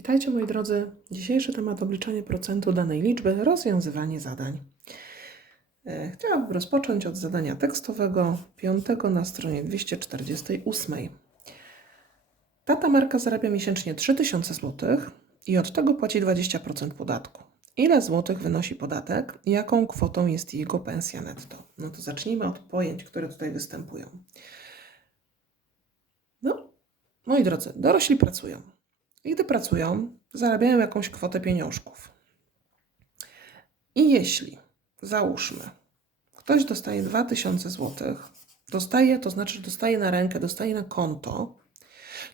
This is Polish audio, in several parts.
Witajcie moi drodzy. Dzisiejszy temat obliczanie procentu danej liczby, rozwiązywanie zadań. E, Chciałabym rozpocząć od zadania tekstowego, piątego na stronie 248. Tata Marka zarabia miesięcznie 3000 zł i od tego płaci 20% podatku. Ile złotych wynosi podatek? Jaką kwotą jest jego pensja netto? No to zacznijmy od pojęć, które tutaj występują. No, moi drodzy, dorośli pracują. I gdy pracują, zarabiają jakąś kwotę pieniążków. I jeśli, załóżmy, ktoś dostaje 2000 zł, dostaje, to znaczy, że dostaje na rękę, dostaje na konto,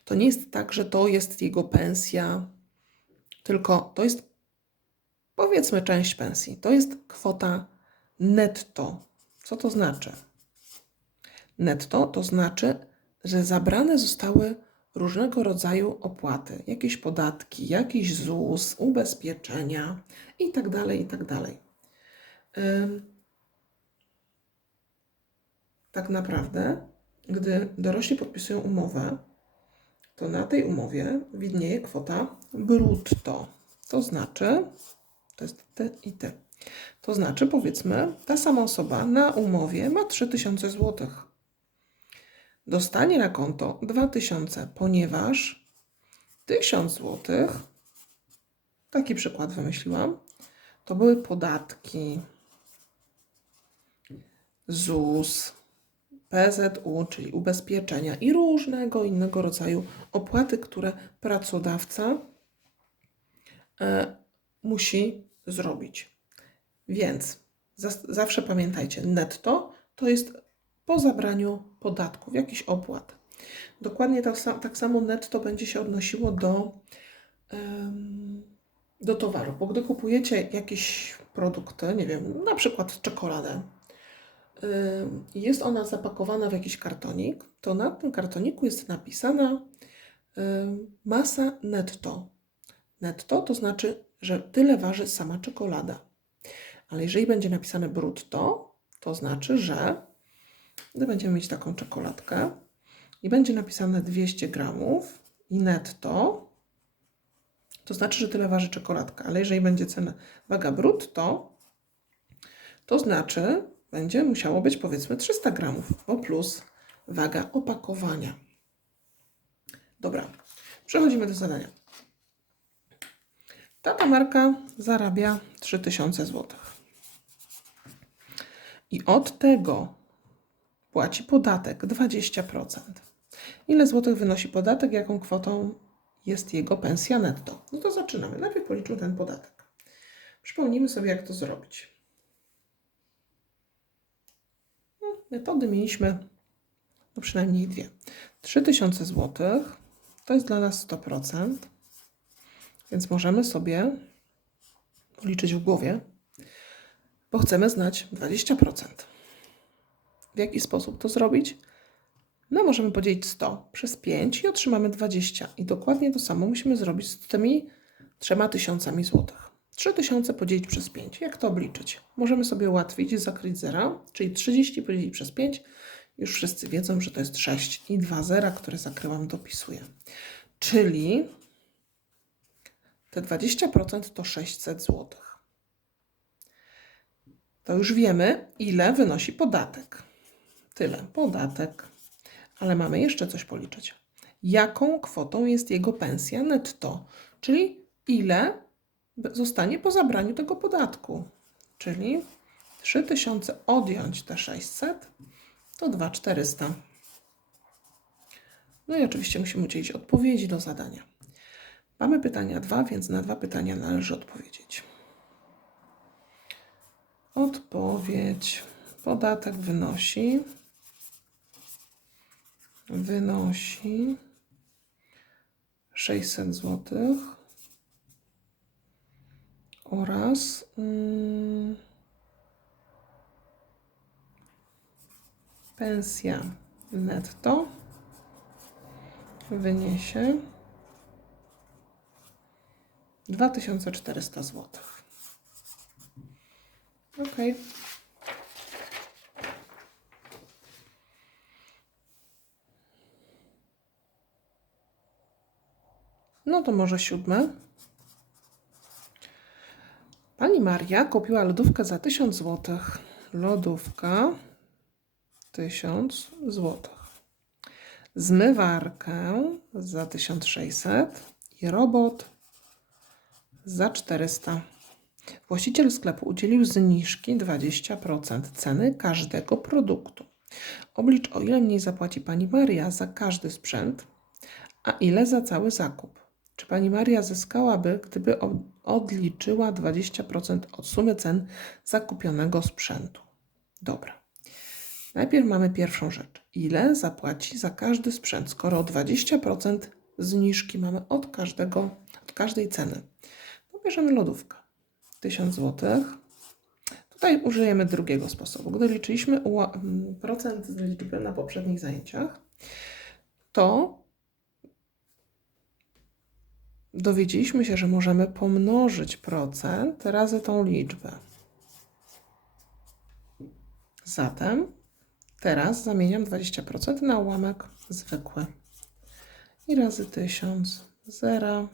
to nie jest tak, że to jest jego pensja, tylko to jest powiedzmy część pensji. To jest kwota netto. Co to znaczy? Netto to znaczy, że zabrane zostały różnego rodzaju opłaty, jakieś podatki, jakiś ZUS, ubezpieczenia itd. itd. Ym, Tak naprawdę, gdy dorośli podpisują umowę, to na tej umowie widnieje kwota brutto. To znaczy, to jest te i te. To znaczy, powiedzmy, ta sama osoba na umowie ma 3000 zł. Dostanie na konto 2000, ponieważ 1000 zł, taki przykład wymyśliłam, to były podatki ZUS, PZU, czyli ubezpieczenia i różnego innego rodzaju opłaty, które pracodawca e, musi zrobić. Więc zawsze pamiętajcie, netto to jest po zabraniu podatków, jakichś opłat. Dokładnie tak, tak samo netto będzie się odnosiło do, do towaru, bo gdy kupujecie jakieś produkty, nie wiem, na przykład czekoladę, jest ona zapakowana w jakiś kartonik, to na tym kartoniku jest napisana masa netto. Netto to znaczy, że tyle waży sama czekolada. Ale jeżeli będzie napisane brutto, to znaczy, że gdy będziemy mieć taką czekoladkę i będzie napisane 200 gramów i netto, to znaczy, że tyle waży czekoladka. Ale jeżeli będzie cena waga brutto, to znaczy, będzie musiało być powiedzmy 300 gramów, bo plus waga opakowania. Dobra, przechodzimy do zadania. Tata Marka zarabia 3000 zł. I od tego płaci podatek 20%. Ile złotych wynosi podatek, jaką kwotą jest jego pensja netto? No to zaczynamy. Najpierw policzmy ten podatek. Przypomnijmy sobie, jak to zrobić. No, metody mieliśmy no przynajmniej dwie. 3000 zł to jest dla nas 100%, więc możemy sobie policzyć w głowie, bo chcemy znać 20%. W jaki sposób to zrobić? No, możemy podzielić 100 przez 5 i otrzymamy 20. I dokładnie to samo musimy zrobić z tymi trzema tysiącami złotych. 3000 podzielić przez 5. Jak to obliczyć? Możemy sobie ułatwić zakryć zera, czyli 30 podzielić przez 5. Już wszyscy wiedzą, że to jest 6 i dwa zera, które zakryłam, dopisuję. Czyli te 20% to 600 złotych. To już wiemy, ile wynosi podatek. Tyle, podatek. Ale mamy jeszcze coś policzyć. Jaką kwotą jest jego pensja netto? Czyli ile zostanie po zabraniu tego podatku? Czyli 3000 odjąć te 600 to 2400. No i oczywiście musimy udzielić odpowiedzi do zadania. Mamy pytania dwa, więc na dwa pytania należy odpowiedzieć. Odpowiedź. Podatek wynosi wynosi 600 zł oraz mm, pensja netto wyniesie 2400 zł. Ok. No to może siódme. Pani Maria kupiła lodówkę za 1000 zł. Lodówka 1000 zł. Zmywarkę za 1600 i robot za 400. Właściciel sklepu udzielił zniżki 20% ceny każdego produktu. Oblicz o ile mniej zapłaci pani Maria za każdy sprzęt, a ile za cały zakup. Czy pani Maria zyskałaby, gdyby od- odliczyła 20% od sumy cen zakupionego sprzętu? Dobra. Najpierw mamy pierwszą rzecz. Ile zapłaci za każdy sprzęt, skoro 20% zniżki mamy od każdego, od każdej ceny? No bierzemy lodówkę. 1000 zł. Tutaj użyjemy drugiego sposobu. Gdy liczyliśmy procent z liczby na poprzednich zajęciach, to dowiedzieliśmy się, że możemy pomnożyć procent razy tą liczbę. Zatem teraz zamieniam 20% na ułamek zwykły. I razy 1000, 0.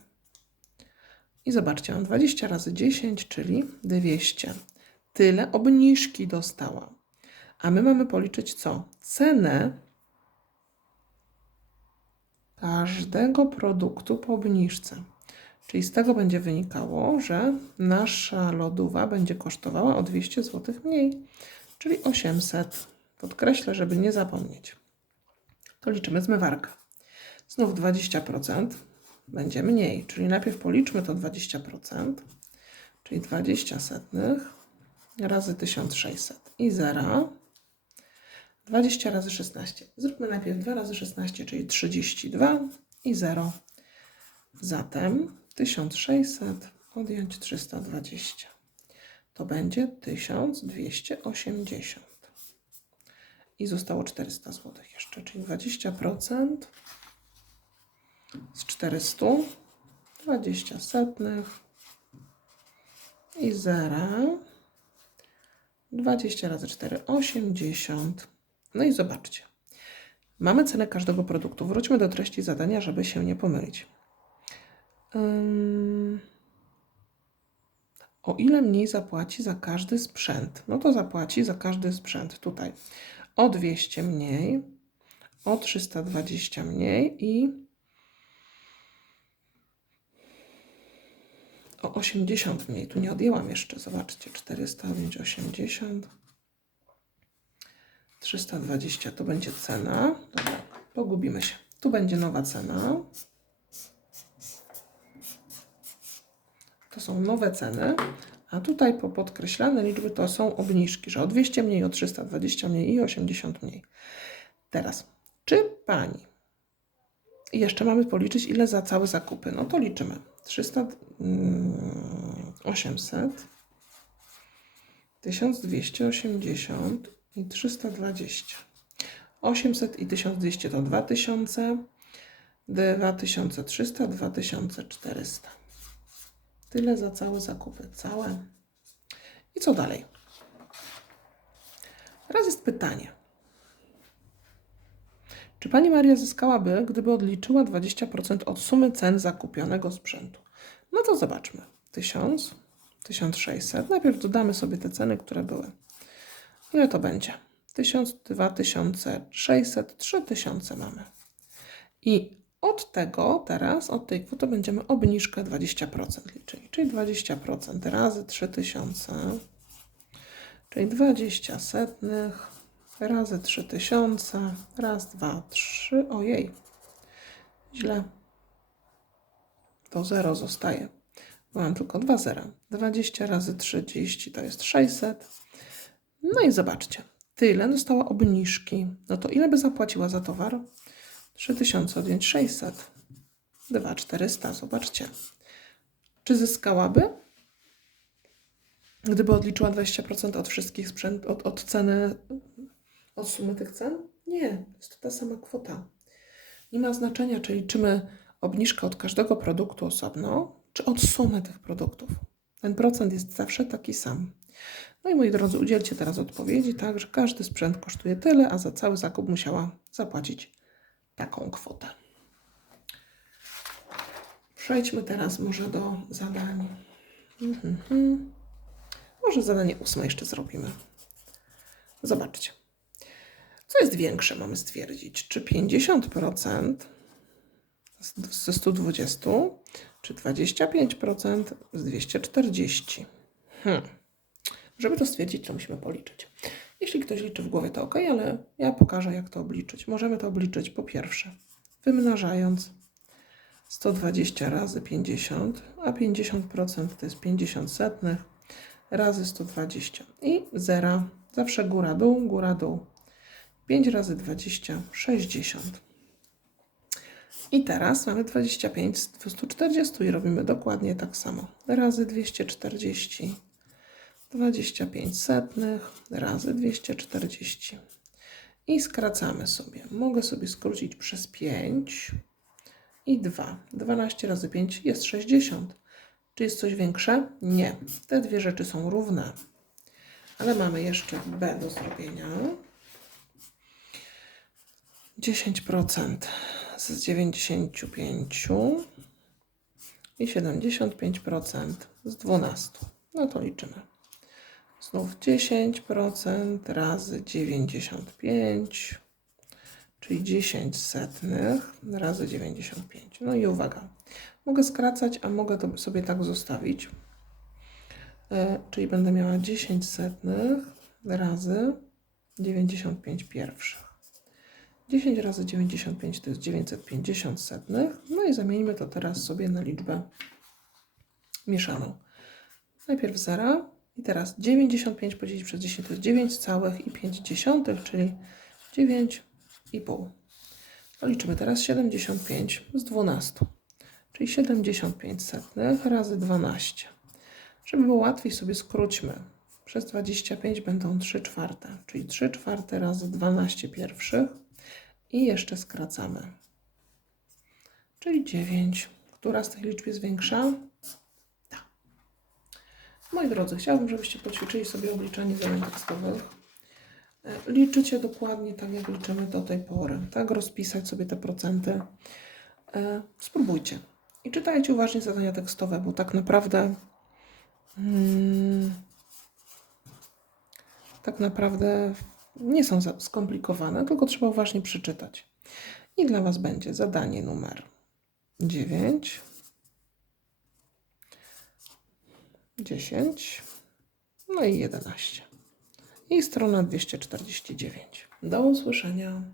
I zobaczcie, mam 20 razy 10, czyli 200. Tyle obniżki dostała. A my mamy policzyć co? Cenę każdego produktu po obniżce. Czyli z tego będzie wynikało, że nasza lodowa będzie kosztowała o 200 zł mniej, czyli 800. Podkreślę, żeby nie zapomnieć. To liczymy zmywarkę. Znów 20% będzie mniej, czyli najpierw policzmy to 20%, czyli 20 setnych razy 1600 i 0. 20 razy 16. Zróbmy najpierw 2 razy 16, czyli 32 i 0. Zatem 1600 odjąć 320. To będzie 1280. I zostało 400 zł jeszcze, czyli 20% z 400, 20 setnych i 0. 20 razy 4, 80. No i zobaczcie. Mamy cenę każdego produktu. Wróćmy do treści zadania, żeby się nie pomylić. Ym, O ile mniej zapłaci za każdy sprzęt? No to zapłaci za każdy sprzęt tutaj o 200 mniej, o 320 mniej i o 80 mniej. Tu nie odjęłam jeszcze, zobaczcie, 400 odjąć 80. 320 to będzie cena. Dobra, pogubimy się. Tu będzie nowa cena. Są nowe ceny, a tutaj po podkreślane liczby to są obniżki, że o 200 mniej, o 320 mniej i o 80 mniej. Teraz, czy pani i jeszcze mamy policzyć, ile za całe zakupy. No to liczymy. 300, mm, 800, 1280 i 320. 800 i 1200 to 2000, 2300, 2400. Tyle za całe zakupy. Całe. I co dalej? Teraz jest pytanie. Czy pani Maria zyskałaby, gdyby odliczyła 20% od sumy cen zakupionego sprzętu? No to zobaczmy. 1000, 1600. Najpierw dodamy sobie te ceny, które były. Ile to będzie? 1000, 2600, 3000 mamy. I od tego teraz, od tej kwoty będziemy obniżkę 20% liczyli. Czyli 20% razy 3000, czyli 20 setnych razy 3000, raz, dwa, trzy, ojej, źle. To 0 zostaje. Mam tylko dwa zera. 20 razy 30 to jest 600. No i zobaczcie, tyle dostała obniżki. No to ile by zapłaciła za towar? 3000 odjąć 600. 2400, zobaczcie. Czy zyskałaby? Gdyby odliczyła 20% od wszystkich sprzęt, od, od ceny, od sumy tych cen? Nie, jest to ta sama kwota. Nie ma znaczenia, czy liczymy obniżkę od każdego produktu osobno, czy od sumy tych produktów. Ten procent jest zawsze taki sam. No i moi drodzy, udzielcie teraz odpowiedzi, tak, że każdy sprzęt kosztuje tyle, a za cały zakup musiała zapłacić taką kwotę. Przejdźmy teraz może do zadań. Mhm. Może zadanie ósme jeszcze zrobimy. Zobaczcie. Co jest większe, mamy stwierdzić? Czy 50% z- ze 120, czy 25% z 240? Hmm. Żeby to stwierdzić, to musimy policzyć. Jeśli ktoś liczy w głowie, to ok, ale ja pokażę, jak to obliczyć. Możemy to obliczyć po pierwsze, wymnażając 120 razy 50, a 50% to jest 50 setnych razy 120 i zera, zawsze góra dół, góra dół. 5 razy 20, 60. I teraz mamy 25 z 240 i robimy dokładnie tak samo. Razy 240, 25 setnych razy 240. I skracamy sobie. Mogę sobie skrócić przez 5 i 2. 12 razy 5 jest 60. Czy jest coś większe? Nie. Te dwie rzeczy są równe. Ale mamy jeszcze B do zrobienia. 10% z 95 i 75% z 12. No to liczymy. Znów 10% razy 95, czyli 10 setnych razy 95. No i uwaga, mogę skracać, a mogę to sobie tak zostawić. E, czyli będę miała 10 setnych razy 95 pierwszych. 10 razy 95 to jest 950 setnych. No i zamieńmy to teraz sobie na liczbę mieszaną. Najpierw 0 i teraz 95 podzielić przez 10 to jest 9,5, czyli 9,5. To liczymy teraz 75 z 12, czyli 75 setnych razy 12. Żeby było łatwiej sobie skróćmy. Przez 25 będą 3 czwarte, czyli 3 czwarte razy 12 pierwszych i jeszcze skracamy. Czyli 9. Która z tych liczb jest większa? Moi drodzy, chciałabym, żebyście poćwiczyli sobie obliczanie zadań tekstowych. E, Liczycie dokładnie tak, jak liczymy do tej pory. Tak, rozpisać sobie te procenty. E, Spróbujcie. I czytajcie uważnie zadania tekstowe, bo tak naprawdę mm, tak naprawdę nie są skomplikowane, tylko trzeba uważnie przeczytać. I dla Was będzie zadanie numer 9, 10, no i 11. I strona 249. Do usłyszenia.